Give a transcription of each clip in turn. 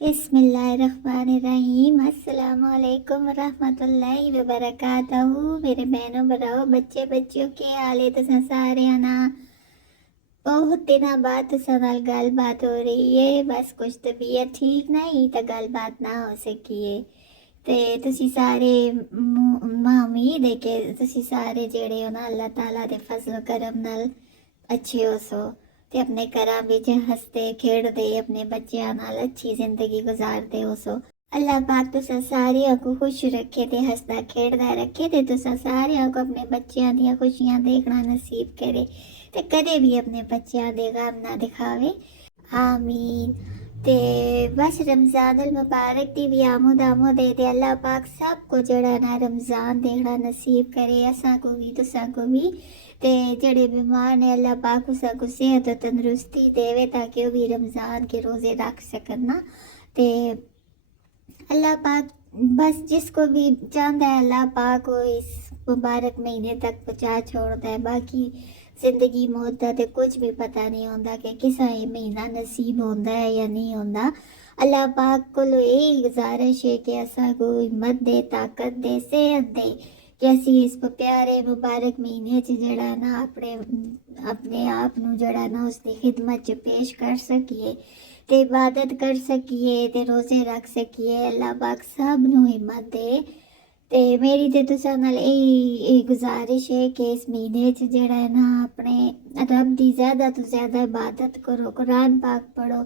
بسم اللہ الرحمن الرحیم۔ السلام علیکم ورحمۃ اللہ وبرکاتہ۔ میرے بہنوں براؤ بچے بچیوں کے حال ہے؟ تو سارے آنا بہت دنوں بعد تساں نال گل بات ہو رہی ہے، بس کچھ طبیعت ٹھیک نہیں تو گل بات نہ ہو سکی ہے۔ تے تسی سارے امید ہے کہ تسی سارے جڑے ہو نا اللہ تعالیٰ دے فضل و کرم نال اچھے ہو سو تے اپنے گھراں وچ ہستے کھیڈدے اپنے بچیاں نال اچھی زندگی گزاردے ہو سو۔ اللہ پاک تساں ساریاں کو خوش رکھے تے ہسدا کھیڈدا رکھے تے تساں ساریاں کو اپنے بچیاں دیاں خوشیاں دیکھنا نصیب کرے تے کدے بھی اپنے بچیاں دے غم نہ دکھاوے، آمین۔ تے بس رمضان المبارک دی بھی آمد دے اللہ پاک سب کو جڑا نا رمضان دیکھنا نصیب کرے، اساں کو بھی تساں کو بھی۔ تے جڑے بیمار نے اللہ پاک اساں کو صحت و تندرستی دے تاکہ وہ بھی رمضان کے روزے رکھ سکن نا۔ تے اللہ پاک بس جس کو بھی چاہتا ہے اللہ پاک وہ اس مبارک مہینے تک پہنچا چھوڑتا ہے۔ باقی زندگی موت دا تے کچھ بھی پتہ نہیں ہوتا کہ کسا یہ مہینہ نصیب ہوتا ہے یا نہیں ہوتا۔ اللہ پاک کو یہی گزارش ہے کہ اساں کو ہمت دے، طاقت دے، صحت دے کہ اسی اس پیارے مبارک مہینے جڑا نا اپنے آپ نو جڑا نا اس کی خدمت پیش کر سکیے تے عبادت کر سکیے تے روزے رکھ سکیے۔ اللہ پاک سب نو ہمت دے تے میری تے تساں نال یہی گزارش ہے کہ اس مہینے جڑا ہے نا اپنے رب دی زیادہ تو زیادہ عبادت کرو، قرآن پاک پڑھو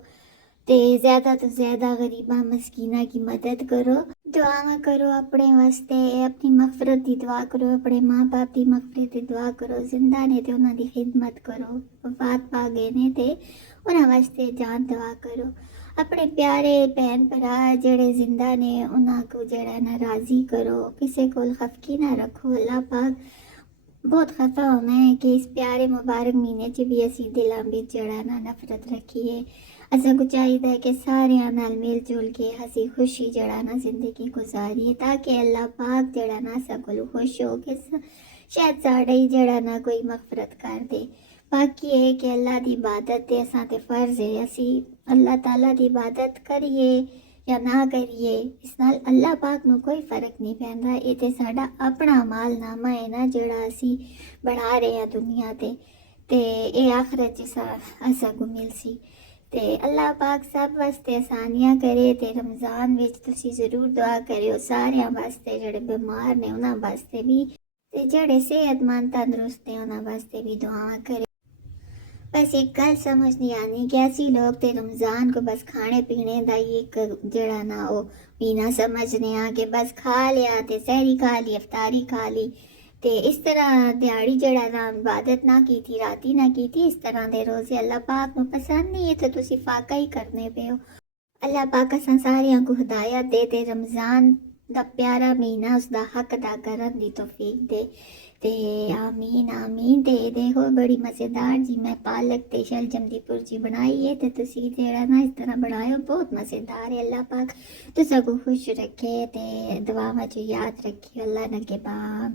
تے زیادہ تو زیادہ غریباں مسکینہ کی مدد کرو، دعا کرو اپنے واسطے، اپنی مغفرت دی دعا کرو، اپنے ماں باپ دی مغفرت دی دعا کرو، زندہ نے تے انہاں دی خدمت کرو، وفات پا گئے نے تے انہاں واسطے جان دعا کرو۔ اپنے پیارے بہن بھرا جڑے زندہ نے انہاں کو جڑا نا راضی کرو، کسے کول خفگی نہ رکھو۔ اللہ پاک بہت خفا ہونا ہے کہ اس پیارے مبارک مہینے بھی اسی دلاں وچ جڑا نا نفرت رکھیے۔ اساں کو چاہیے کہ ساریاں نال مل جل کے ہنسی خوشی جڑا نا زندگی گزاریے تاکہ اللہ پاک جڑا نا اساں کول خوش ہو کے شاید ساڑا ہی جڑا نا کوئی مغفرت کر دے۔ باقی ہے کہ اللہ دی عبادت تے اساں تے فرض ہے، اسی اللہ تعالیٰ دی عبادت کریے یا نہ کریے اس نال اللہ پاک نو کوئی فرق نہیں پیندا۔ یہ تے ساڈا اپنا مال نامہ ہے نا جڑا اسی بڑھا رہے ہیں دنیا تے اے آخرت اساں کو مل سی۔ تے اللہ پاک سب واسطے آسانیاں کرے تے رمضان وچ تسی ضرور دعا کریو ساریاں واسطے، جڑے بیمار نے انہاں واسطے بھی تے جڑے صحت مند تندرست نے انہاں واسطے بھی دعا کرے۔ بس ایک گل سمجھ نہیں آنی کہ ایسی لوگ تے رمضان کو بس کھانے پینے دا ہی ایک جڑا نا او مہینہ سمجھنے آ کہ بس کھا لیا تے سحری کھا لی، افطاری کھا لی تے اس طرح دیہڑی جڑا نا عبادت نہ کی تھی، راتی نہ کی تھی، اس طرح دے روزے اللہ پاک نو پسند نہیں ہے تو تسی فاقہ ہی کرنے پے ہو۔ اللہ پاک اساں ساریاں کو ہدایت دے تے رمضان دا پیارا مہینہ اس دا حق ادا کرن دی توفیق دے تے آمین آمین۔ تے دیکھو بڑی مزیدار جی میں پالک تے شلجم دی پرجی بنائی ہے تے تسی جڑا نا اس طرح بنائیو، بہت مزیدار ہے۔ اللہ پاک تساں کو خوش رکھے تے دعاواں چ یاد رکھیو۔ اللہ نگہبان۔